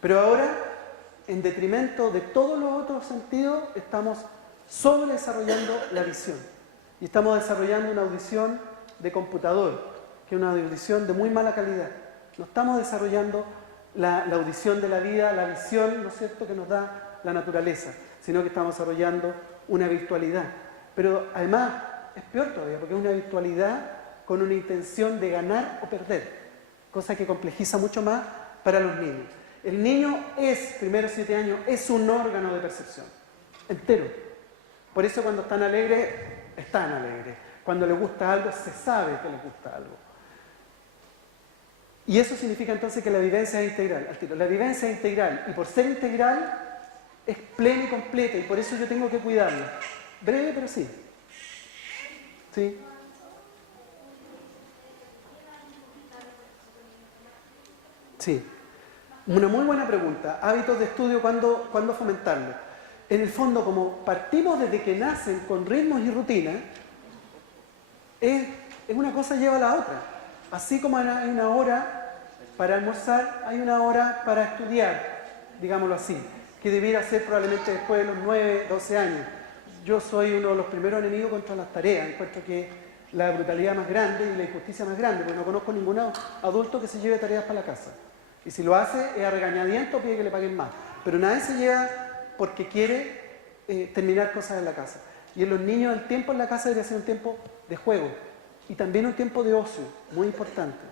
Pero ahora, en detrimento de todos los otros sentidos, estamos sobredesarrollando la visión. Y estamos desarrollando una audición de computador, que es una audición de muy mala calidad. No estamos desarrollando la audición de la vida, la visión, ¿no es cierto?, que nos da la naturaleza, sino que estamos desarrollando una virtualidad. Pero además es peor todavía, porque es una virtualidad con una intención de ganar o perder, cosa que complejiza mucho más para los niños. El niño es, primeros 7 años, es un órgano de percepción, entero. Por eso cuando están alegres, están alegres. Cuando les gusta algo, se sabe que les gusta algo. Y eso significa entonces que la vivencia es integral. La vivencia es integral, y por ser integral, es plena y completa, y por eso yo tengo que cuidarla. Breve, pero sí. ¿Sí? Sí. Una muy buena pregunta. Hábitos de estudio, ¿cuándo fomentarlo? En el fondo, como partimos desde que nacen con ritmos y rutinas, es una cosa lleva a la otra. Así como hay una hora para almorzar, hay una hora para estudiar, digámoslo así, que debiera ser probablemente después de los 9, 12 años. Yo soy uno de los primeros enemigos contra las tareas, encuentro que la brutalidad más grande y la injusticia más grande, porque no conozco ningún adulto que se lleve tareas para la casa. Y si lo hace, es a regañadiento o pide que le paguen más. Pero nadie se lleva porque quiere terminar cosas en la casa. Y en los niños el tiempo en la casa debería ser un tiempo de juego y también un tiempo de ocio, muy importante.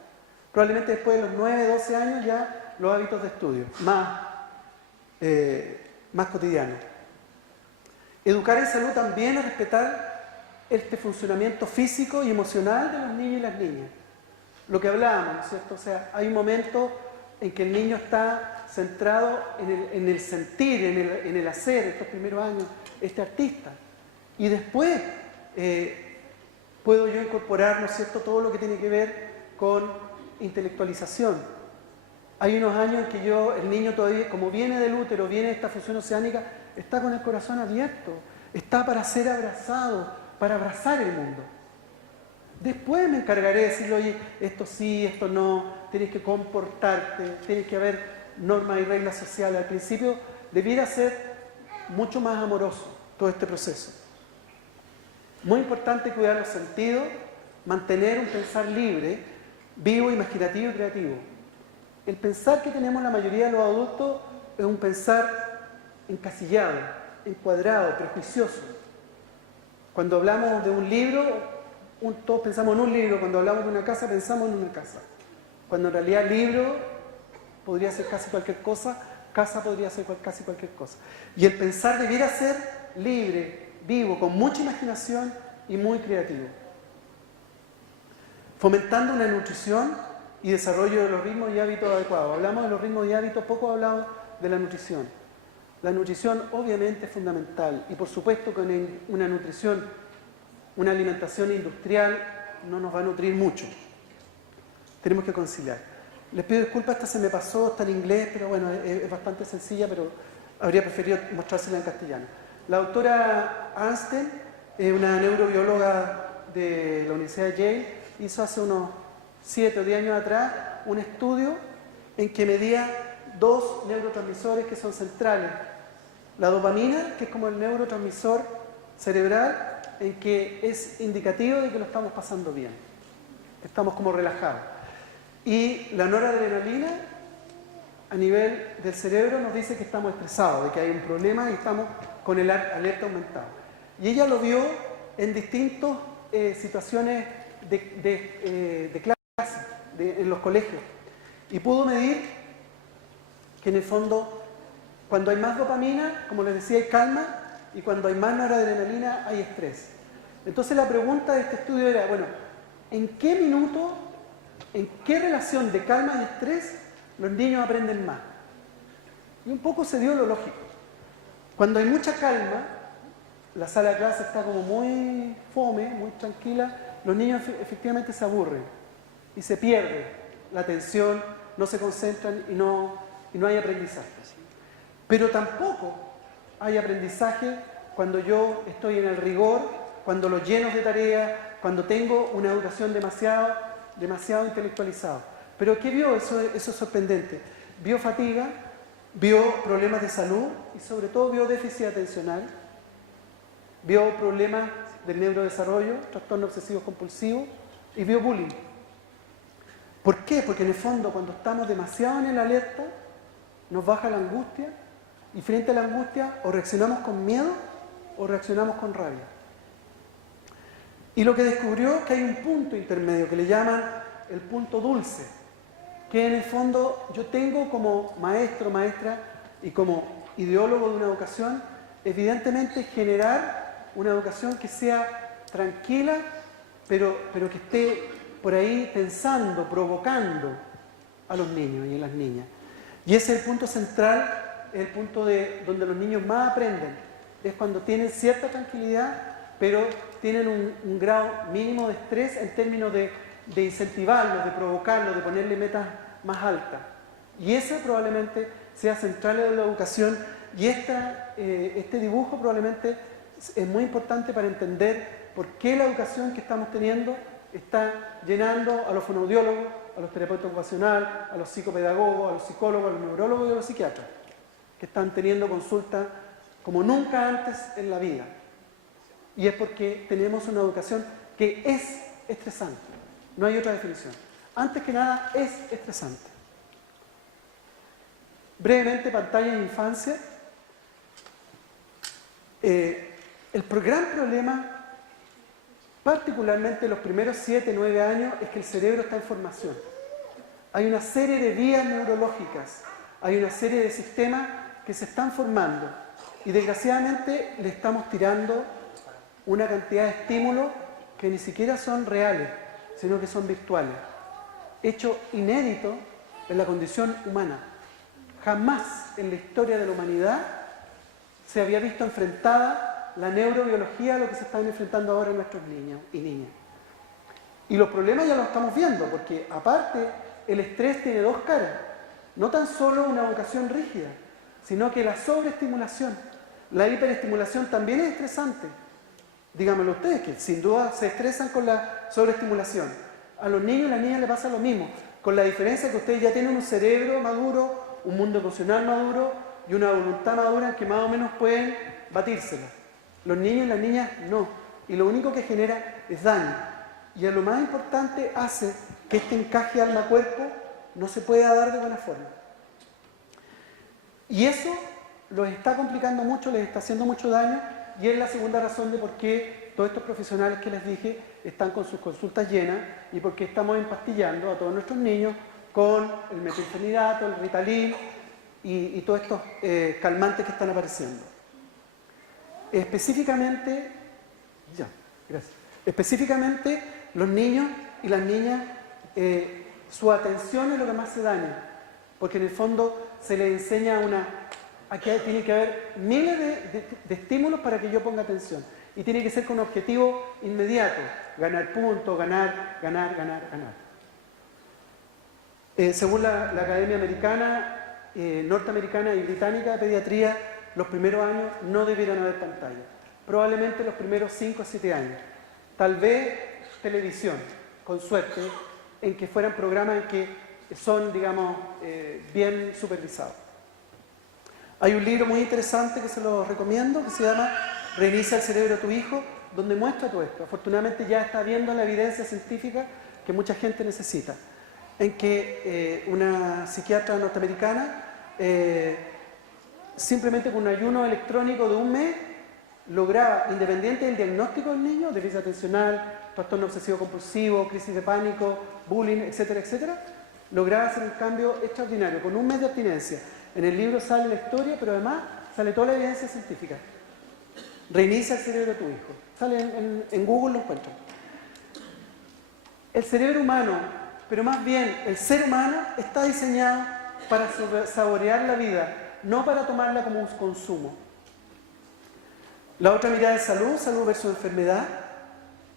Probablemente después de los 9, 12 años ya los hábitos de estudio, más cotidianos. Educar en salud también es respetar este funcionamiento físico y emocional de los niños y las niñas. Lo que hablábamos, ¿no es cierto? O sea, hay un momento en que el niño está centrado en el sentir, en el hacer, estos primeros años, este artista. Y después puedo yo incorporar, ¿no es cierto?, todo lo que tiene que ver con intelectualización. Hay unos años en que el niño todavía, como viene del útero, viene de esta función oceánica, está con el corazón abierto, está para ser abrazado, para abrazar el mundo. Después me encargaré de decirle, oye, esto sí, esto no, tienes que comportarte, tienes que haber normas y reglas sociales. Al principio debiera ser mucho más amoroso todo este proceso. Muy importante cuidar los sentidos, mantener un pensar libre, vivo, imaginativo y creativo. El pensar que tenemos la mayoría de los adultos es un pensar encasillado, encuadrado, prejuicioso. Cuando hablamos de un libro, todos pensamos en un libro. Cuando hablamos de una casa, pensamos en una casa. Cuando en realidad libro podría ser casi cualquier cosa, casa podría ser casi cualquier cosa. Y el pensar debiera ser libre, vivo, con mucha imaginación y muy creativo. Fomentando una nutrición y desarrollo de los ritmos y hábitos adecuados. Hablamos de los ritmos y hábitos, poco hablamos de la nutrición. La nutrición obviamente es fundamental y por supuesto que una nutrición, una alimentación industrial no nos va a nutrir mucho. Tenemos que conciliar. Les pido disculpas, esta se me pasó, está en inglés, pero bueno, es bastante sencilla, pero habría preferido mostrársela en castellano. La doctora Arnsten, una neurobióloga de la Universidad de Yale, hizo hace unos 7 o 10 años atrás un estudio en que medía 2 neurotransmisores que son centrales. La dopamina, que es como el neurotransmisor cerebral, en que es indicativo de que lo estamos pasando bien, estamos como relajados. Y la noradrenalina, a nivel del cerebro, nos dice que estamos estresados, de que hay un problema y estamos con el alerta aumentado. Y ella lo vio en distintas situaciones de clase, en los colegios, y pudo medir que en el fondo, cuando hay más dopamina, como les decía, hay calma, y cuando hay más noradrenalina, hay estrés. Entonces la pregunta de este estudio era, bueno, ¿en qué minuto, en qué relación de calma y estrés los niños aprenden más? Y un poco se dio lo lógico. Cuando hay mucha calma, la sala de clase está como muy fome, muy tranquila, los niños efectivamente se aburren y se pierde la atención, no se concentran y no hay aprendizaje. Pero tampoco hay aprendizaje cuando yo estoy en el rigor, cuando los lleno de tareas, cuando tengo una educación demasiado intelectualizada. Pero ¿qué vio? Eso es sorprendente. Vio fatiga, vio problemas de salud y sobre todo vio déficit atencional, vio problemas del neurodesarrollo, trastorno obsesivo compulsivo y vio bullying. ¿Por qué? Porque en el fondo cuando estamos demasiado en el alerta nos baja la angustia y frente a la angustia o reaccionamos con miedo o reaccionamos con rabia. Y lo que descubrió es que hay un punto intermedio que le llaman el punto dulce, que en el fondo yo tengo como maestro, maestra y como ideólogo de una educación, evidentemente generar una educación que sea tranquila, pero que esté por ahí pensando, provocando a los niños y a las niñas. Y ese es el punto central, el punto donde los niños más aprenden, es cuando tienen cierta tranquilidad, pero tienen un grado mínimo de estrés en términos de incentivarlos, de provocarlos, de ponerle metas más altas. Y ese probablemente sea central en la educación y este dibujo probablemente es muy importante para entender por qué la educación que estamos teniendo está llenando a los fonoaudiólogos, a los terapeutas ocupacionales, a los psicopedagogos, a los psicólogos, a los neurólogos y a los psiquiatras, que están teniendo consultas como nunca antes en la vida. Y es porque tenemos una educación que es estresante. No hay otra definición. Antes que nada, es estresante. Brevemente, pantalla de infancia. El gran problema, particularmente en los primeros 7, 9 años, es que el cerebro está en formación. Hay una serie de vías neurológicas, hay una serie de sistemas que se están formando y desgraciadamente le estamos tirando una cantidad de estímulos que ni siquiera son reales, sino que son virtuales. Hecho inédito en la condición humana. Jamás en la historia de la humanidad se había visto enfrentada la neurobiología a lo que se están enfrentando ahora nuestros niños y niñas. Y los problemas ya los estamos viendo, porque aparte el estrés tiene dos caras. No tan solo una vocación rígida, sino que la sobreestimulación, la hiperestimulación también es estresante. Díganmelo ustedes, que sin duda se estresan con la sobreestimulación. A los niños y las niñas les pasa lo mismo, con la diferencia que ustedes ya tienen un cerebro maduro, un mundo emocional maduro y una voluntad madura que más o menos pueden batírsela. Los niños y las niñas no. Y lo único que genera es daño. Y a lo más importante hace que este encaje alma-cuerpo no se pueda dar de buena forma. Y eso los está complicando mucho, les está haciendo mucho daño, y es la segunda razón de por qué todos estos profesionales que les dije están con sus consultas llenas y por qué estamos empastillando a todos nuestros niños con el metilfenidato, el Ritalin y todos estos calmantes que están apareciendo. Específicamente, los niños y las niñas, su atención es lo que más se daña, porque en el fondo se les enseña aquí tiene que haber miles de estímulos para que yo ponga atención, y tiene que ser con un objetivo inmediato, ganar puntos, ganar. Según la Academia Americana, Norteamericana y Británica de Pediatría, los primeros años no debieran haber pantalla. Probablemente los primeros 5 a 7 años. Tal vez televisión, con suerte, en que fueran programas en que son, digamos, bien supervisados. Hay un libro muy interesante que se lo recomiendo, que se llama Reinicia el cerebro de tu hijo, donde muestra todo esto. Afortunadamente ya está viendo la evidencia científica que mucha gente necesita, en que una psiquiatra norteamericana, simplemente con un ayuno electrónico de 1 mes, lograba, independiente del diagnóstico del niño, déficit atencional, trastorno obsesivo compulsivo, crisis de pánico, bullying, etcétera, etcétera, lograba hacer un cambio extraordinario, con 1 mes de abstinencia. En el libro sale la historia, pero además sale toda la evidencia científica. Reinicia el cerebro de tu hijo. Sale en Google, lo encuentran. El cerebro humano, pero más bien el ser humano, está diseñado para saborear la vida, no para tomarla como un consumo. La otra mirada es salud, salud versus enfermedad,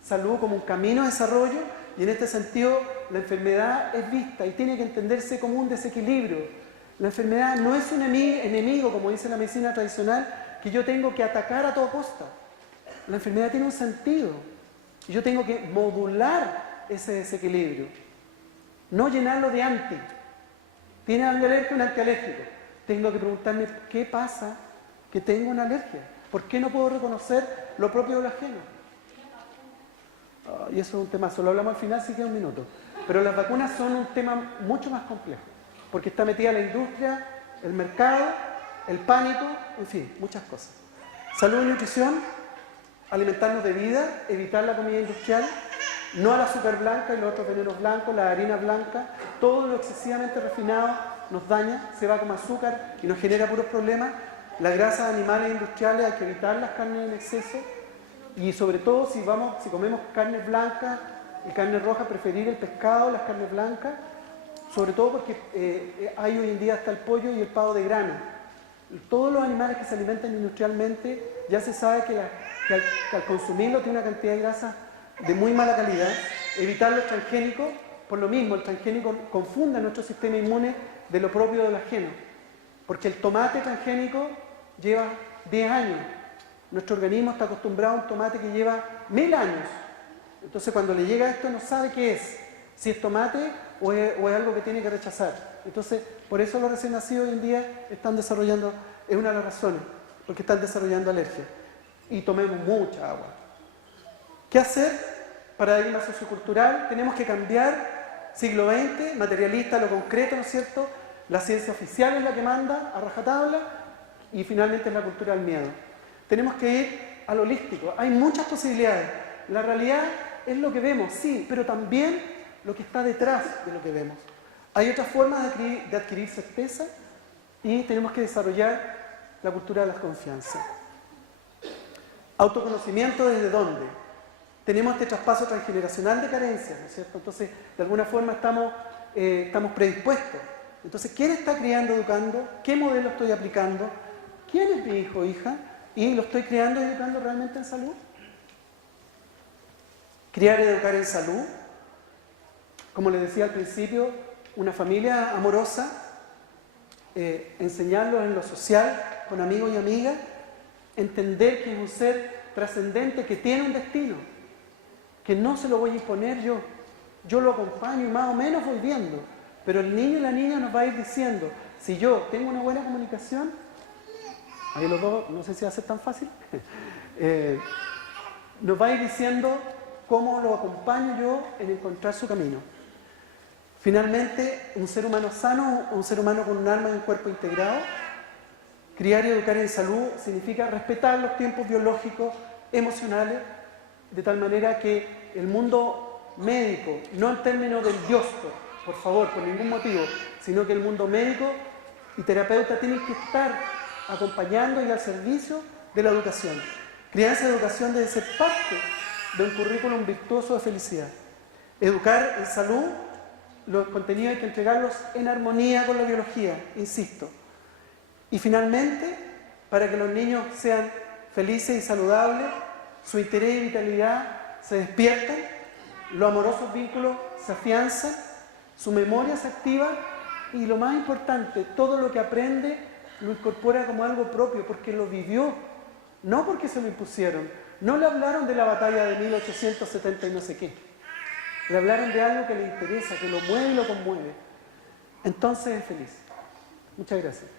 salud como un camino de desarrollo, y en este sentido la enfermedad es vista y tiene que entenderse como un desequilibrio. La enfermedad no es un enemigo, como dice la medicina tradicional, que yo tengo que atacar a toda costa. La enfermedad tiene un sentido y yo tengo que modular ese desequilibrio, no llenarlo de anti. ¿Tiene alergia? Un antialérgico. Tengo que preguntarme, ¿qué pasa que tengo una alergia? ¿Por qué no puedo reconocer lo propio de lo ajeno? Y eso es un tema, solo hablamos al final, si queda un minuto. Pero las vacunas son un tema mucho más complejo, porque está metida la industria, el mercado, el pánico, en fin, muchas cosas. Salud y nutrición, alimentarnos de vida, evitar la comida industrial, no al azúcar blanca y los otros venenos blancos, la harina blanca, todo lo excesivamente refinado nos daña, se va como azúcar y nos genera puros problemas. Las grasas animales industriales hay que evitar las carnes en exceso, y sobre todo si comemos carnes blancas y carnes rojas, preferir el pescado, las carnes blancas, sobre todo porque hay hoy en día hasta el pollo y el pavo de grano. Todos los animales que se alimentan industrialmente, ya se sabe que al consumirlo tiene una cantidad de grasa de muy mala calidad. Evitar los transgénicos, por lo mismo, el transgénico confunde nuestro sistema inmune de lo propio del ajeno, porque el tomate transgénico lleva 10 años. Nuestro organismo está acostumbrado a un tomate que lleva 1000 años. Entonces cuando le llega esto no sabe qué es, si es tomate o es algo que tiene que rechazar. Entonces, por eso los recién nacidos hoy en día están desarrollando, es una de las razones, porque están desarrollando alergia. Y tomemos mucha agua. ¿Qué hacer? Paradigma sociocultural, tenemos que cambiar siglo XX, materialista, lo concreto, ¿no es cierto? La ciencia oficial es la que manda a rajatabla y finalmente es la cultura del miedo. Tenemos que ir al holístico, hay muchas posibilidades. La realidad es lo que vemos, sí, pero también lo que está detrás de lo que vemos. Hay otras formas de adquirir certeza y tenemos que desarrollar la cultura de la confianza. Autoconocimiento, ¿desde dónde? Tenemos este traspaso transgeneracional de carencias, ¿no es cierto? Entonces, de alguna forma estamos predispuestos. Entonces, ¿quién está criando, educando? ¿Qué modelo estoy aplicando? ¿Quién es mi hijo o hija? ¿Y lo estoy criando y educando realmente en salud? Criar y educar en salud. Como les decía al principio, una familia amorosa, enseñarlos en lo social, con amigos y amigas, entender que es un ser trascendente, que tiene un destino, que no se lo voy a imponer yo. Yo lo acompaño y más o menos voy viendo. Pero el niño y la niña nos va a ir diciendo, si yo tengo una buena comunicación, ahí los dos, no sé si va a ser tan fácil, nos va a ir diciendo cómo lo acompaño yo en encontrar su camino. Finalmente, un ser humano sano, un ser humano con un alma y un cuerpo integrado. Criar y educar en salud significa respetar los tiempos biológicos, emocionales, de tal manera que el mundo médico, no en términos del yosto, por favor, por ningún motivo, sino que el mundo médico y terapeuta tienen que estar acompañando y al servicio de la educación. Crianza y educación debe ser parte de un currículum virtuoso de felicidad. Educar en salud, los contenidos hay que entregarlos en armonía con la biología, insisto. Y finalmente, para que los niños sean felices y saludables, su interés y vitalidad se despiertan, los amorosos vínculos se afianzan, su memoria se activa y lo más importante, todo lo que aprende lo incorpora como algo propio porque lo vivió, no porque se lo impusieron. No le hablaron de la batalla de 1870 y no sé qué. Le hablaron de algo que le interesa, que lo mueve y lo conmueve. Entonces es feliz. Muchas gracias.